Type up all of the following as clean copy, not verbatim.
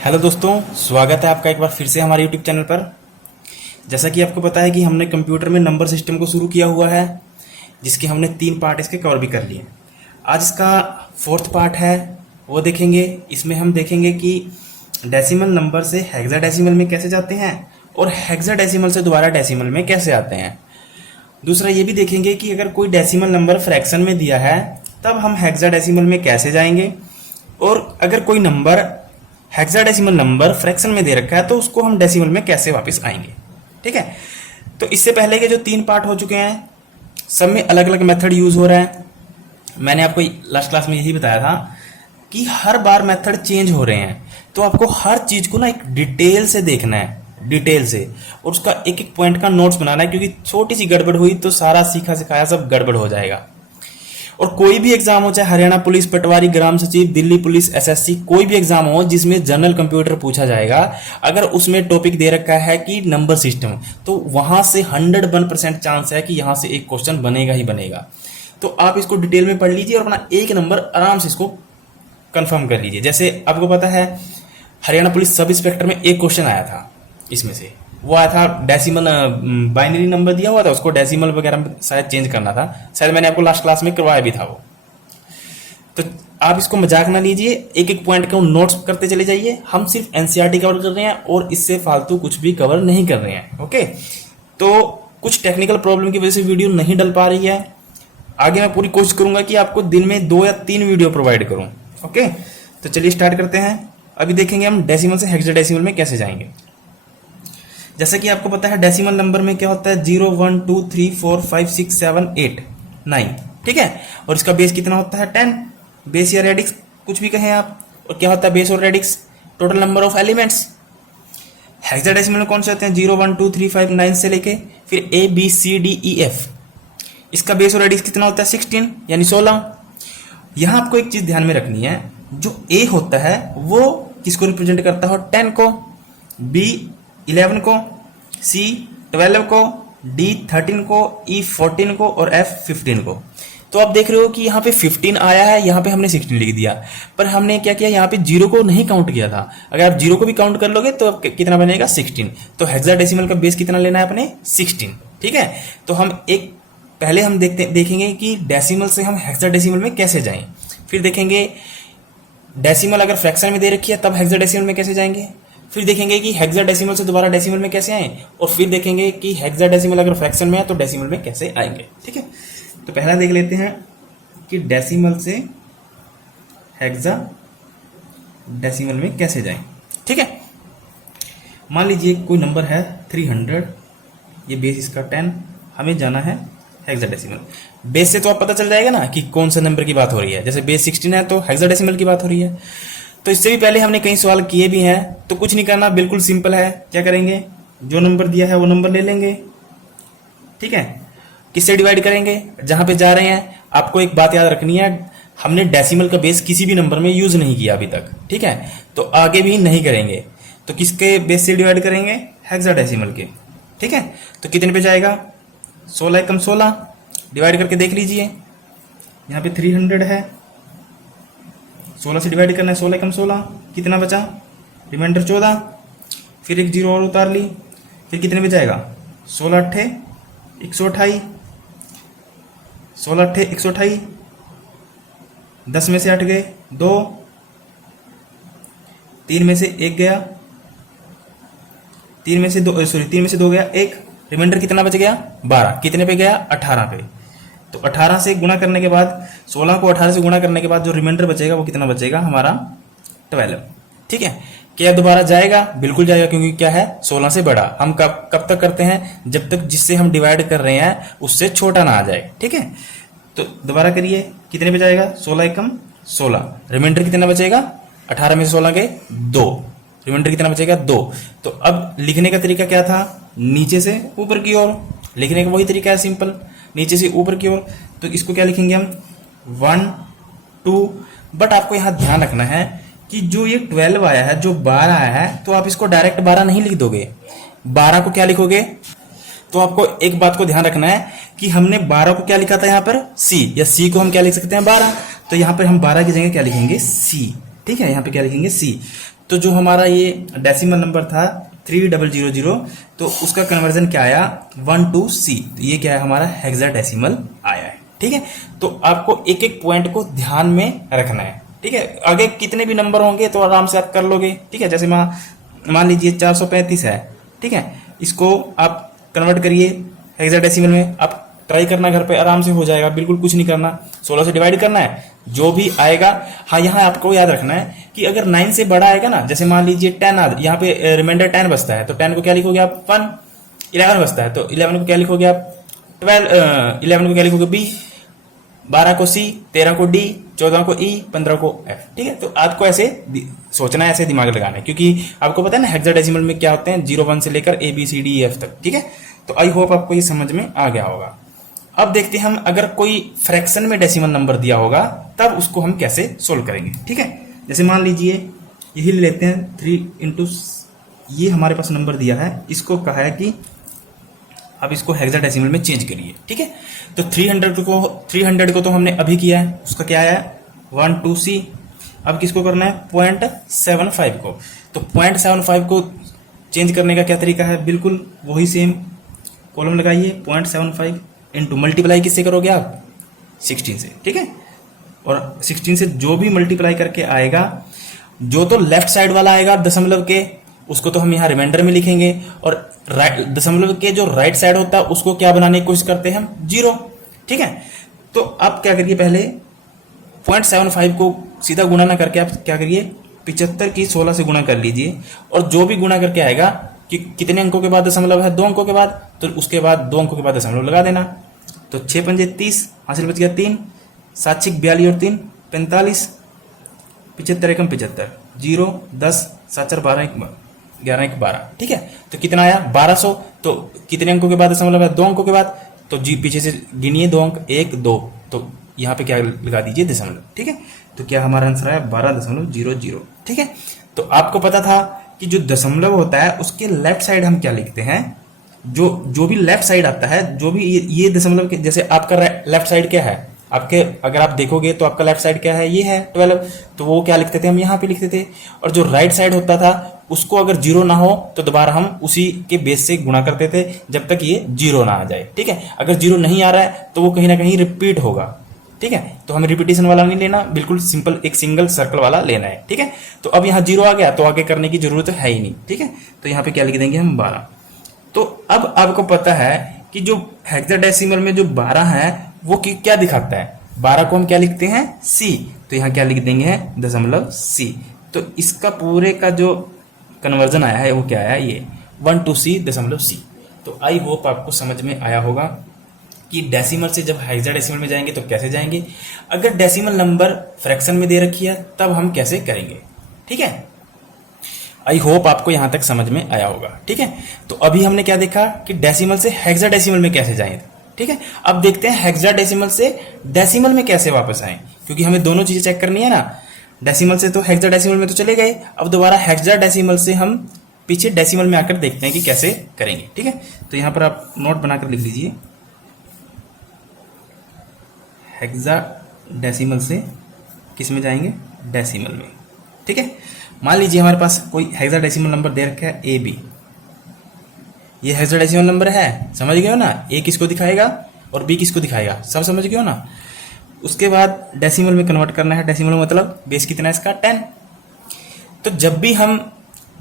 Hello दोस्तों, स्वागत है आपका एक बार फिर से हमारे यूट्यूब चैनल पर। जैसा कि आपको पता है कि हमने कंप्यूटर में नंबर सिस्टम को शुरू किया हुआ है, जिसके हमने 3 पार्ट इसके कवर भी कर लिए। आज इसका 4th पार्ट है, वो देखेंगे। इसमें हम देखेंगे कि डेसिमल नंबर से हेक्साडेसिमल में कैसे जाते हैं और हेक्साडेसिमल से दोबारा डेसिमल में कैसे आते हैं। दूसरा ये भी देखेंगे कि अगर कोई डेसिमल नंबर फ्रैक्शन में दिया है तब हम हेक्साडेसिमल में कैसे जाएंगे, और अगर कोई नंबर हेक्साडेसिमल नंबर फ्रैक्शन में दे रखा है तो उसको हम डेसिमल में कैसे वापस आएंगे। ठीक है, तो इससे पहले के जो 3 पार्ट हो चुके हैं सब में अलग अलग मेथड यूज हो रहा है। मैंने आपको लास्ट क्लास में यही बताया था कि हर बार मेथड चेंज हो रहे हैं, तो आपको हर चीज को ना एक डिटेल से देखना है, डिटेल से, और उसका एक एक पॉइंट का नोट्स बनाना है, क्योंकि छोटी सी गड़बड़ हुई तो सारा सीखा सिखाया सब गड़बड़ हो जाएगा। और कोई भी एग्जाम हो, चाहे हरियाणा पुलिस, पटवारी, ग्राम सचिव, दिल्ली पुलिस, एसएससी, कोई भी एग्जाम हो जिसमें जनरल कंप्यूटर पूछा जाएगा, अगर उसमें टॉपिक दे रखा है कि नंबर सिस्टम, तो वहां से 101% चांस है कि यहां से एक क्वेश्चन बनेगा ही बनेगा। तो आप इसको डिटेल में पढ़ लीजिए और अपना एक नंबर आराम से इसको कंफर्म कर लीजिए। जैसे आपको पता है हरियाणा पुलिस सब इंस्पेक्टर में एक क्वेश्चन आया था, इसमें से वो आया था डेसिमल, बाइनरी नंबर दिया हुआ था, उसको डेसिमल वगैरह में शायद चेंज करना था, शायद मैंने आपको लास्ट क्लास में करवाया भी था वो। तो आप इसको मजाक ना लीजिए, एक एक पॉइंट को नोट्स करते चले जाइए। हम सिर्फ एनसीईआरटी कवर कर रहे हैं और इससे फालतू कुछ भी कवर नहीं कर रहे हैं। ओके, तो कुछ टेक्निकल प्रॉब्लम की वजह से वीडियो नहीं डल पा रही है। आगे मैं पूरी कोशिश करूंगा कि आपको दिन में 2 या 3 वीडियो प्रोवाइड करूं। ओके, तो चलिए स्टार्ट करते हैं। अभी देखेंगे हम डेसिमल से हेक्साडेसिमल में कैसे जाएंगे। जैसा कि आपको पता है डेसिमल नंबर में क्या होता है, 0 1 2 3 4 5 6 7 8 9। ठीक है, और इसका बेस कितना होता है 10। बेस या रेडिक्स कुछ भी कहें आप। और क्या होता है बेस और radix, total number of elements. Hexadecimal में कौन से होते हैं, 0 1 2 3 5 9 से लेके फिर A B C D E F। इसका बेस और रेडिक्स कितना होता है 16 यानी 16। यहां आपको एक चीज ध्यान में रखनी है, जो A होता है वो किसको रिप्रेजेंट करता है, 10 को, B 11 को, C 12 को, D 13 को, E 14 को और F 15 को। तो आप देख रहे हो कि यहाँ पे 15 आया है, यहाँ पे हमने 16 लिख दिया, पर हमने क्या किया, यहाँ पे 0 को नहीं काउंट किया था। अगर आप 0 को भी काउंट कर लोगे तो कितना बनेगा 16। तो हेक्साडेसिमल का बेस कितना लेना है अपने 16। ठीक है, तो हम एक पहले हम देखेंगे कि डेसिमल से हम हेक्साडेसिमल में कैसे जाएं, फिर देखेंगे डेसिमल अगर फ्रैक्शन में दे रखी है तब हेक्साडेसिमल में कैसे जाएंगे, फिर देखेंगे कि हेक्साडेसिमल से दोबारा डेसिमल में कैसे आए, और फिर देखेंगे कि हेक्साडेसिमल अगर फ्रैक्शन में है तो डेसिमल में कैसे आएंगे। ठीक है, तो पहला देख लेते हैं कि डेसिमल से हेक्साडेसिमल में कैसे जाएं। ठीक है, मान लीजिए कोई नंबर है 300, ये बेस इसका 10, हमें जाना है हेक्साडेसिमल। बेस से तो आप पता चल जाएगा ना कि कौन सा नंबर की बात हो रही है। जैसे बेस 16 है तो हेक्साडेसिमल की बात हो रही है। तो इससे भी पहले हमने कई सवाल किए भी हैं, तो कुछ नहीं करना, बिल्कुल सिंपल है। क्या करेंगे, जो नंबर दिया है वो नंबर ले लेंगे। ठीक है, किससे डिवाइड करेंगे, जहां पे जा रहे हैं। आपको एक बात याद रखनी है, हमने डेसिमल का बेस किसी भी नंबर में यूज नहीं किया अभी तक। ठीक है, तो आगे भी नहीं करेंगे। तो किसके बेस से डिवाइड करेंगे, हेक्साडेसिमल के। ठीक है, तो कितने पे जाएगा, 16 एकम 16, डिवाइड करके देख लीजिए। यहाँ पे 300 है, 16 से डिवाइड करना है, 16 एकम 16, कितना बचा, रिमाइंडर 14, फिर एक 0 और उतार ली, फिर कितने पे जाएगा, 16 अट्ठे 128, 16 अट्ठे 128, 10 में से 8 गए 2, 3 में से 1 गया, 3 में से 2 गया 1, रिमाइंडर कितना बच गया 12, कितने पे गया 18 पे। तो 18 से गुणा करने के बाद, 16 को 18 से गुणा करने के बाद जो रिमाइंडर बचेगा वो कितना बचेगा हमारा 12। ठीक है, क्या दोबारा जाएगा, बिल्कुल जाएगा, क्योंकि क्या है 16 से बड़ा। हम कब तक करते हैं, जब तक जिससे हम डिवाइड कर रहे हैं उससे छोटा ना आ जाए। ठीक है, तो दोबारा करिए, कितने पे जाएगा, 16 एकम 16, रिमाइंडर कितना बचेगा, 18 में से 16 गए 2, रिमाइंडर कितना बचेगा 2। तो अब लिखने का तरीका क्या था, नीचे से ऊपर की ओर लिखने का वही तरीका है, सिंपल, नीचे से ऊपर की ओर। तो इसको क्या लिखेंगे हम 1 2, बट आपको यहां ध्यान रखना है कि जो ये 12 आया है, जो 12 आया है, तो आप इसको डायरेक्ट 12 नहीं लिख दोगे। 12 को क्या लिखोगे, तो आपको एक बात को ध्यान रखना है कि हमने 12 को क्या लिखा था यहाँ पर C, या C को हम क्या लिख सकते हैं 12। तो यहाँ पर हम 12 की जगह क्या लिखेंगे C। ठीक है, यहाँ पे क्या लिखेंगे C। तो जो हमारा ये डेसिमल नंबर था 3000, तो उसका कन्वर्जन क्या आया 12C। तो ये क्या है हमारा हेक्साडेसिमल आया है। ठीक है, तो आपको एक एक पॉइंट को ध्यान में रखना है। ठीक है, आगे कितने भी नंबर होंगे तो आराम से आप कर लोगे। ठीक है, जैसे मान लीजिए 435 है। ठीक है, इसको आप कन्वर्ट करिए हेक्साडेसिमल में, आप ट्राई करना घर पे, आराम से हो जाएगा, बिल्कुल कुछ नहीं करना। 16 से डिवाइड करना है, जो भी आएगा। हाँ, यहाँ आपको याद रखना है कि अगर 9 से बड़ा आएगा ना, जैसे मान लीजिए 10 यहाँ पे रिमाइंडर 10 बचता है, तो 10 को क्या लिखोगे आप 1। 11 बचता है तो 11 को क्या लिखोगे आप 11 को क्या लिखोगे B, 12 को C, 13 को D, 14 को E, 15 को F। ठीक है, तो आपको ऐसे सोचना है, ऐसे दिमाग लगाना है, क्योंकि आपको पता है ना हेक्साडेसिमल में क्या होते हैं, 0 1 से लेकर ABCDEF तक। ठीक है, तो आई होप आपको ये समझ में आ गया होगा। अब देखते हैं हम अगर कोई फ्रैक्शन में डेसिमल नंबर दिया होगा तब उसको हम कैसे सोल्व करेंगे। ठीक है, जैसे मान लीजिए यही ले लेते हैं 3 ये हमारे पास नंबर दिया है, इसको कहा है कि अब इसको हेक्साडेसिमल में चेंज करिए। ठीक है, तो 300 को तो हमने अभी किया है, उसका क्या आया 12C। अब किसको करना है 0.75 को, तो 0.75 को चेंज करने का क्या तरीका है, बिल्कुल वही सेम कॉलम लगाइए 0.75 इंटू मल्टीप्लाई किससे करोगे आप 16 से। ठीक है, और 16 से जो भी मल्टीप्लाई करके आएगा, जो तो लेफ्ट साइड वाला आएगा दशमलव के, उसको तो हम यहाँ रिमाइंडर में लिखेंगे, और दशमलव के जो राइट साइड होता है उसको क्या बनाने की कोशिश करते हैं हम 0। ठीक है, तो आप क्या करिए, पहले 0.75 को सीधा गुणा ना करके आप क्या करिए 75 की 16 से गुणा कर लीजिए, और जो भी गुणा करके आएगा कि कितने अंकों के बाद दशमलव है 2 अंकों के बाद, तो उसके बाद 2 अंकों के बाद दशमलव लगा देना। तो 6 पंजे 30, हासिल बच गया 3, 7 6 42 और 3 45, 75 एकम 75, 0 10 7 4 12 11 1 12। ठीक है, तो कितना आया 1200। तो कितने अंकों के बाद दशमलव है 2 अंकों के बाद, तो जी पीछे से गिनिए 2 अंक 1 2, तो यहाँ पे क्या लगा दीजिए दशमलव। ठीक है, तो क्या हमारा आंसर आया 12.00। ठीक है, तो आपको पता था कि जो दशमलव होता है उसके लेफ्ट साइड हम क्या लिखते हैं, जो भी लेफ्ट साइड आता है, जो भी ये दशमलव के, जैसे आपका लेफ्ट साइड क्या है आपके, अगर आप देखोगे तो आपका लेफ्ट साइड क्या है, ये है 12, तो वो क्या लिखते थे हम यहाँ पे लिखते थे। और जो राइट साइड होता था उसको अगर 0 ना हो तो दोबारा हम उसी के बेस से गुणा करते थे जब तक ये 0 ना आ जाए। ठीक है, अगर 0 नहीं आ रहा है तो वो कहीं ना कहीं रिपीट होगा। ठीक है, तो हमें रिपीटेशन वाला नहीं लेना, बिल्कुल सिंपल एक सिंगल सर्कल वाला लेना है। ठीक है, तो अब यहाँ 0 आ गया तो आगे करने की जरूरत है ही नहीं। ठीक है, तो यहाँ पे क्या लिख देंगे हम 12। तो अब आपको पता है कि जो हेक्साडेसिमल में जो 12 है वो क्या दिखाता है, 12 को हम क्या लिखते हैं C, तो यहाँ क्या लिख देंगे .C। तो इसका पूरे का जो कन्वर्जन आया है वो क्या आया, ये 12C.C। तो आई होप आपको समझ में आया होगा कि डेसिमल से जब हेक्साडेसिमल में जाएंगे तो कैसे जाएंगे, अगर डेसिमल नंबर फ्रैक्शन में दे रखी है तब हम कैसे करेंगे। ठीक है, आई होप आपको यहां तक समझ में आया होगा। ठीक है, तो अभी हमने क्या देखा कि डेसिमल से हेक्साडेसिमल में कैसे जाएं। ठीक है, अब देखते हैं हेक्साडेसिमल से डेसिमल में कैसे वापस आए, क्योंकि हमें दोनों चीजें चेक करनी है ना। डेसिमल से तो हेक्साडेसिमल में तो चले गए, अब दोबारा हेक्साडेसिमल से हम पीछे डेसिमल में आकर देखते हैं कि कैसे करेंगे। ठीक है, तो यहां पर आप नोट बनाकर लिख लीजिए, हेक्साडेसिमल से किस में जाएंगे, डेसिमल में। ठीक है, मान लीजिए हमारे पास कोई हेक्साडेसिमल नंबर दे रखा है AB, ये हेक्साडेसिमल नंबर है, समझ गए हो ना, A किसको दिखाएगा और B किसको दिखाएगा, सब समझ गए हो ना। उसके बाद डेसिमल में कन्वर्ट करना है, डेसिमल में मतलब बेस कितना है इसका 10। तो जब भी हम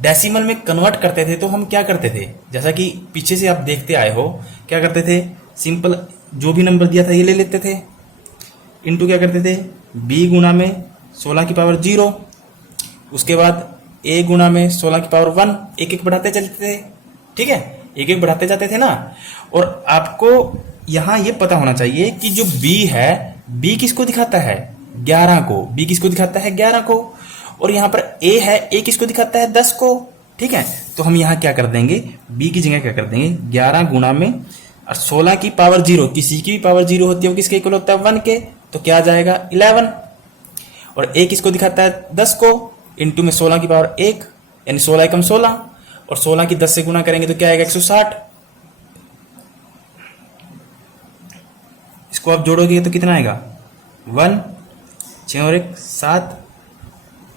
डेसिमल में कन्वर्ट करते थे तो हम क्या करते थे, जैसा कि पीछे से आप देखते आए हो, क्या करते थे, सिंपल जो भी नंबर दिया था ये ले लेते थे, इंटू क्या करते थे B गुना में 16 की पावर 0, उसके बाद A गुना में 16 की पावर 1, एक एक बढ़ाते चलते थे। ठीक है, एक एक बढ़ाते जाते थे ना। और आपको यहां ये पता होना चाहिए कि जो B है, B किसको दिखाता है 11 को, B किसको दिखाता है 11 को, और यहाँ पर A है, A किसको दिखाता है 10 को। ठीक है, तो हम यहाँ क्या कर देंगे, B की जगह क्या कर देंगे 11 गुना में और 16 की पावर 0, किसी की भी पावर 0 होती है वो किसके इक्वल होता है 1 के, तो क्या आ जाएगा 11। और A किसको दिखाता है 10 को, इंटू में 16 की पावर 1 यानी 16 एकम 16, और 16 की 10 से गुना करेंगे तो क्या आएगा 160। इसको आप जोड़ोगे तो कितना आएगा 1, 6 और 1 7,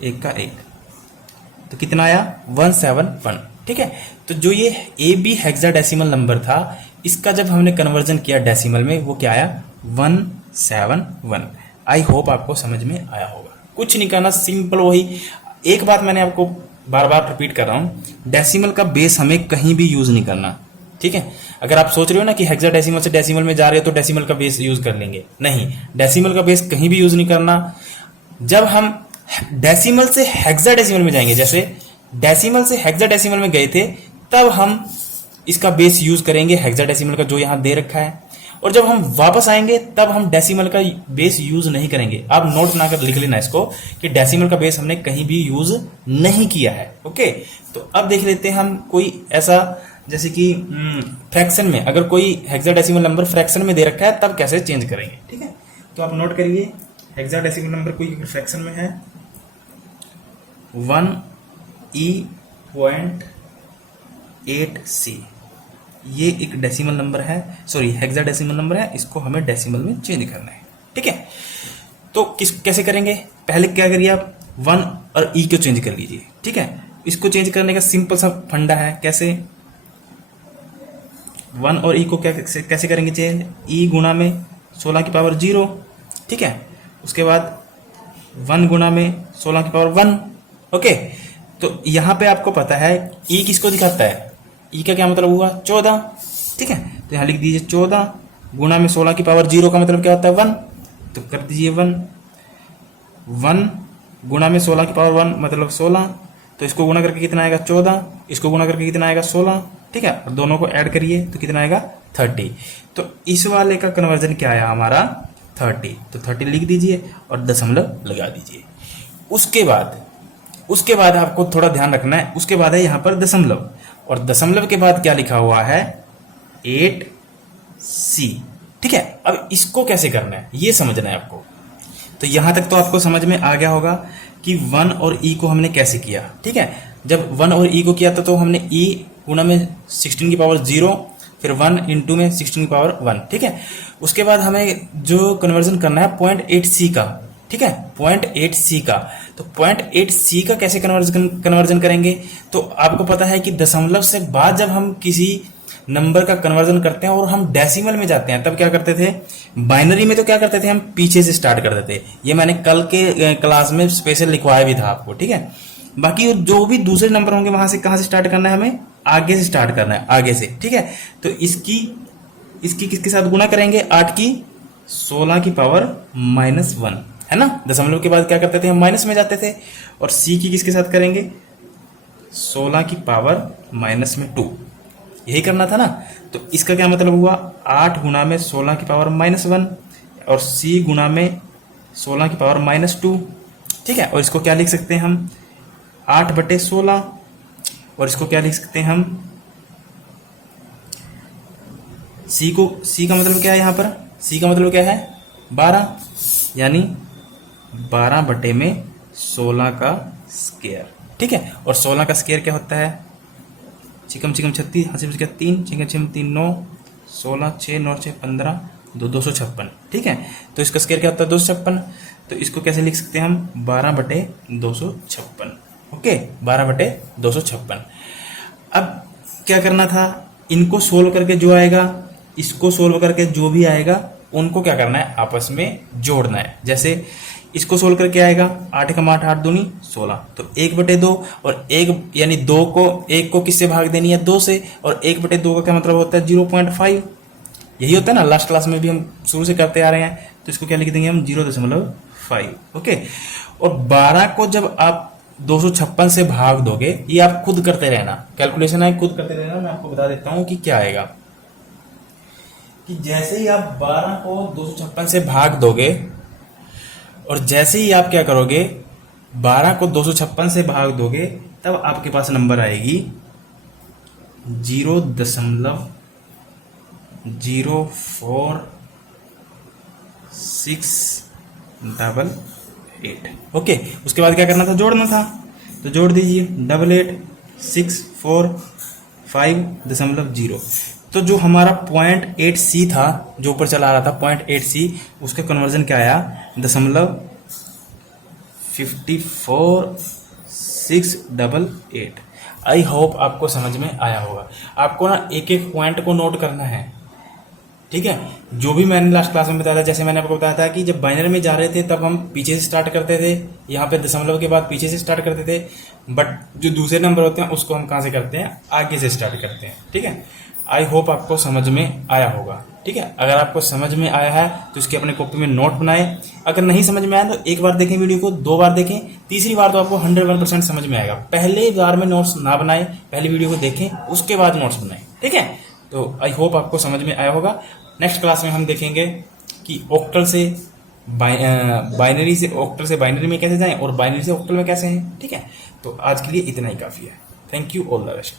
1 का 1, तो कितना आया 171। ठीक है, तो जो ये AB हेक्साडेसिमल नंबर था, इसका जब हमने कन्वर्जन किया डेसिमल में, वो क्या आया 171। आई होप आपको समझ में आया होगा। कुछ नहीं करना, सिंपल वही एक बात मैंने आपको बार बार रिपीट कर रहा हूं, डेसिमल का बेस हमें कहीं भी यूज नहीं करना। ठीक है, अगर आप सोच रहे हो ना कि हेक्साडेसिमल से डेसिमल में जा रहे हो तो डेसिमल का बेस यूज कर लेंगे, नहीं, डेसिमल का बेस कहीं भी यूज नहीं करना। जब हम डेसिमल से हेक्साडेसिमल में जाएंगे, जैसे डेसिमल से हेक्साडेसिमल में गए थे, तब हम इसका बेस यूज करेंगे हेक्साडेसिमल का जो यहां दे रखा है, और जब हम वापस आएंगे तब हम डेसिमल का बेस यूज नहीं करेंगे। आप नोट बनाकर लिख लेना इसको कि डेसिमल का बेस हमने कहीं भी यूज नहीं किया है। ओके, तो अब देख लेते हैं हम कोई ऐसा, जैसे कि फ्रैक्शन में अगर कोई हेक्साडेसिमल नंबर फ्रैक्शन में दे रखा है तब कैसे चेंज करेंगे। ठीक है, तो आप नोट करिए, हेक्साडेसिमल नंबर कोई फ्रैक्शन में है 1E.8C, ये एक डेसिमल नंबर है, सॉरी हेक्साडेसिमल नंबर है, इसको हमें डेसिमल में चेंज करना है। ठीक है, तो कैसे करेंगे, पहले क्या करिए आप 1 और E को चेंज कर लीजिए। ठीक है, इसको चेंज करने का सिंपल सा फंडा है, कैसे 1 और E को कैसे करेंगे चेंज, E गुणा में 16 की पावर 0। ठीक है, उसके बाद 1 गुणा में 16 की पावर 1। ओके, तो यहां पे आपको पता है E किसको दिखाता है, E का क्या मतलब हुआ 14। ठीक है, तो यहां लिख दीजिए 14 गुणा में 16 की पावर 0 का मतलब क्या होता है 1, तो कर दीजिए 1 गुणा में 16 की पावर 1 मतलब 16, तो इसको गुणा करके कितना आएगा 14, इसको गुणा करके कितना आएगा 16। ठीक है, और दोनों को ऐड करिए तो कितना आएगा 30। तो इस वाले का कन्वर्जन क्या आया हमारा 30, तो 30 लिख दीजिए और दशमलव लगा दीजिए। उसके बाद आपको थोड़ा ध्यान रखना है, उसके बाद है यहां पर दशमलव, और दशमलव के बाद क्या लिखा हुआ है 8C। ठीक है, अब इसको कैसे करना है ये समझना है आपको। तो यहां तक तो आपको समझ में आ गया होगा कि 1 और E को हमने कैसे किया। ठीक है, जब 1 और E को किया था तो हमने E गुणा में 16 की पावर 0, फिर 1 इंटू में 16 की पावर 1। ठीक है, उसके बाद हमें जो कन्वर्जन करना है 0.8C का। ठीक है, 0.8C का, तो 0.8C का कैसे कन्वर्जन करेंगे, तो आपको पता है कि दशमलव से बाद जब हम किसी नंबर का कन्वर्जन करते हैं और हम डेसिमल में जाते हैं तब क्या करते थे, बाइनरी में तो क्या करते थे हम पीछे से स्टार्ट करते थे, ये मैंने कल के क्लास में स्पेशल लिखवाया भी था आपको। ठीक है, बाकी जो भी दूसरे नंबर होंगे वहां से कहां से स्टार्ट करना है, हमें आगे से स्टार्ट करना है, आगे से। ठीक है, तो इसकी किसके साथ गुणा करेंगे, 8 की 16 की पावर -1 है ना, दशमलव के बाद क्या करते थे हम माइनस में जाते थे, और C की किसके साथ करेंगे 16 की पावर -2, यही करना था ना। तो इसका क्या मतलब हुआ 8 गुणा में 16 की पावर -1 और C गुणा में 16 की पावर -2। ठीक है, और इसको क्या लिख सकते हैं हम 8/16, और इसको क्या लिख सकते हैं हम C का मतलब क्या है यहाँ पर, C का मतलब क्या है 12, यानी 12/16 का स्क्वायर। ठीक है, और 16 का स्क्वायर क्या होता है, चिकम 36, हंसी 3, चिकम 3 9, 16 6 9 6 15 256। ठीक है, तो इसका स्क्वायर क्या होता है 256, तो इसको कैसे लिख सकते हैं हम 12/256। ओके, 12/256। अब क्या करना था, इनको सोल्व करके जो आएगा, इसको सोल्व करके जो भी आएगा उनको क्या करना है आपस में जोड़ना है। जैसे इसको सोल्व करके आएगा 8 का 8 8 दूनी 16, तो 1/2, और 1 यानी 2 को 1 को किससे भाग देनी है 2 से, और 1/2 का क्या मतलब होता है 0.5, यही होता है ना, लास्ट क्लास में भी हम शुरू से करते आ रहे हैं। तो इसको क्या लिख देंगे हम 0.5। ओके, और 12 को जब आप 256 से भाग दोगे, ये आप खुद करते रहना, कैलकुलेशन है खुद करते रहना। मैं आपको बता देता हूं कि क्या आएगा, कि जैसे ही आप 12 को 256 से भाग दोगे, और जैसे ही आप क्या करोगे 12 को 256 से भाग दोगे, तब आपके पास नंबर आएगी 0.04688। ओके, उसके बाद क्या करना था, जोड़ना था, तो जोड़ दीजिए 886450। तो जो हमारा 0.8C था, जो ऊपर चला रहा था 0.8C, उसका कन्वर्जन क्या आया 0.54 688। आई होप आपको समझ में आया होगा। आपको ना एक एक पॉइंट को नोट करना है, ठीक है। जो भी मैंने लास्ट क्लास में बताया था, जैसे मैंने आपको बताया था कि जब बाइनरी में जा रहे थे तब हम पीछे से स्टार्ट करते थे, यहाँ पे दशमलव के बाद पीछे से स्टार्ट करते थे, बट जो दूसरे नंबर होते हैं उसको हम कहाँ से करते हैं, आगे से स्टार्ट करते हैं, ठीक है। आई होप आपको समझ में आया होगा, ठीक है। अगर आपको समझ में आया है तो इसके अपने कॉपी में नोट बनाए। अगर नहीं समझ में आया तो एक बार देखें वीडियो को, 2 बार देखें, तीसरी बार तो आपको 101% समझ में आएगा। पहले बार में नोट्स ना बनाए, पहले वीडियो को देखें उसके बाद नोट्स बनाएं, ठीक है। तो आई होप आपको समझ में आया होगा। नेक्स्ट क्लास में हम देखेंगे कि ऑक्टल से बाइनरी से ऑक्टल से बाइनरी में कैसे जाएं और बाइनरी से ऑक्टल में कैसे हैं, ठीक है। तो आज के लिए इतना ही काफ़ी है। Thank you, all the best.